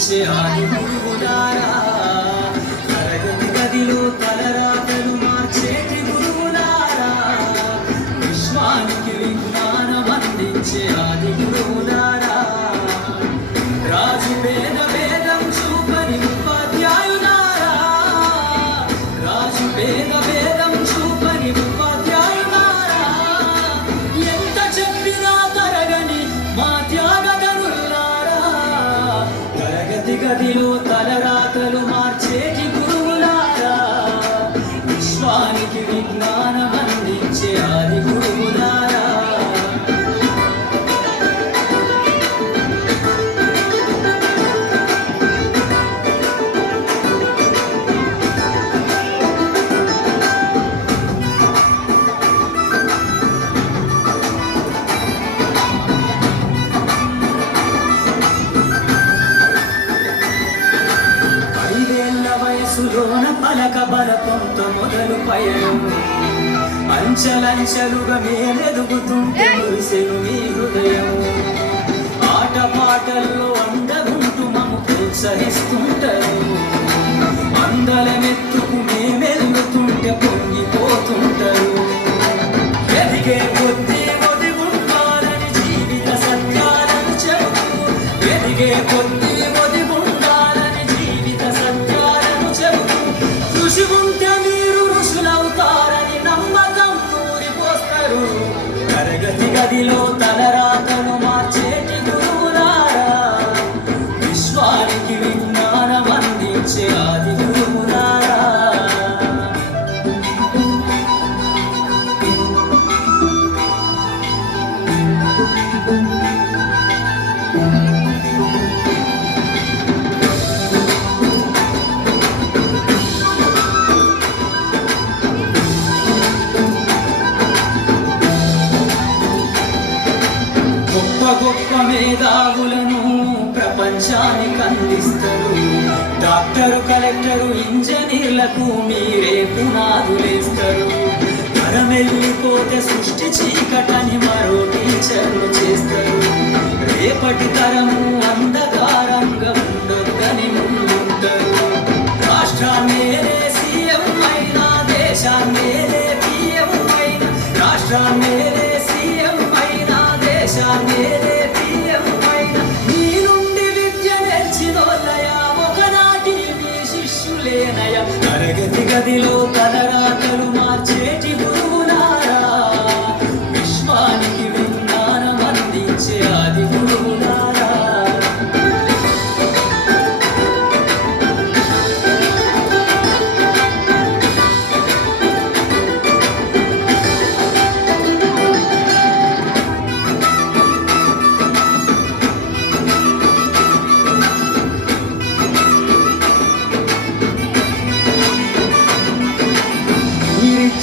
అందించే ఆది గురువులారా, తరగతి గదిలో తలరాతలు మార్చేటి గురువులారా, విశ్వానికి విజ్ఞానం అందించే ఆది గురువులారా, రాజు వేదం చూపని ఉపాధ్యాయులారా, రాజు వేదం చూపని ఉపాధ్యాయులారా, ఎంత చెప్పినా తరగని మా త్యాగధనులారా, తరగతి గదిలో తలరాతలు మార్చేటి గురువులారా, విశ్వానికి విజ్ఞానం అందించే ఆది గురువులారా. వయసులోన పలక బలపంతో మొదలు పయనం, అంచలంచలుగా మేమెదుగుతుంటే మురిసెను మీ హృదయం, ఆట పాటల్లో అందగుంటూ మమ్ము ప్రోత్సహిస్తుంటారు, అందలమెత్తుకు మేమెల్లుతుంటే పొంగిపోతుంటారు, ఎదిగే కొద్దీ ఒదిగుండాలని జీవిత సత్యాలను చెబుతూ, ఎదిగే కొద్దీ కృషి ఉంటే మీరు ఋషులవుతారని నమ్మకం కూరిపోస్తారు, తరగతి గదిలో తలరాతను మార్చేటి గురువులారా, విశ్వానికి విజ్ఞానం అందించే ఆది గురువులారా. గొప్ప మేధావులను ప్రపంచానికి అందిస్తారు, డాక్టరు కలెక్టరు ఇంజనీర్లకు మీరే పునాదులేస్తారు, తరమెల్లిపోతే సృష్టి చీకటని మరో టీచర్లు చేస్తారు, రేపటి తరము అంధకారంగా ఉండొద్దని ముందుంటారు, రాష్ట్రాన్నేలే సీఎం అయినా దేశాన్నేలే పిఎం అయినా, రాష్ట్రాన్నేలే సీఎం అయినా దేశాన్నేలే పిఎం అయినా, మీ నుండి విద్య నేర్చినోళ్ళయా ఒకనాటి మీ శిష్యులేనయా, తరగతి గదిలో తలరాతలు మార్చేటి గురువులారా, విశ్వానికి విజ్ఞానం అందించే ఆది గురువులారా.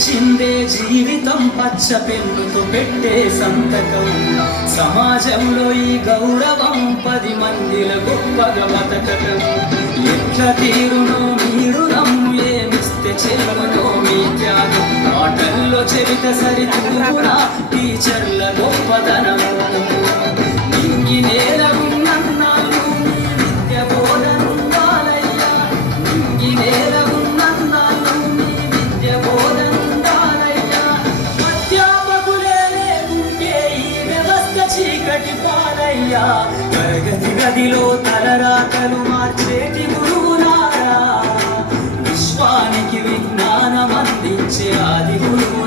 చిందే జీవితం పచ్చ పెన్నుతో పెట్టే సంతకం, సమాజంలో ఈ గౌరవం 10 మందిల గొప్పగా బతకటం, ఎట్ల తీరునో మీరు నమ్ము ఏమిస్తే చెల్లునో మీ త్యాగం, ఆటల్లో చెబిత సరితూనా టీచర్ల గొప్పతనము, ఇంగి నేల ఉన్నన్నాళ్ళు మీ విద్య బోధనుండాలయ్యా, ఇంగి నేల ఉన్నన్నాళ్ళు మీ విద్య బోధన చీకటి పాలయ్యా, తరగతి గదిలో తలరాతలు మార్చేటి గురువులారా, విశ్వానికి విజ్ఞానం అందించే ఆది గురువు.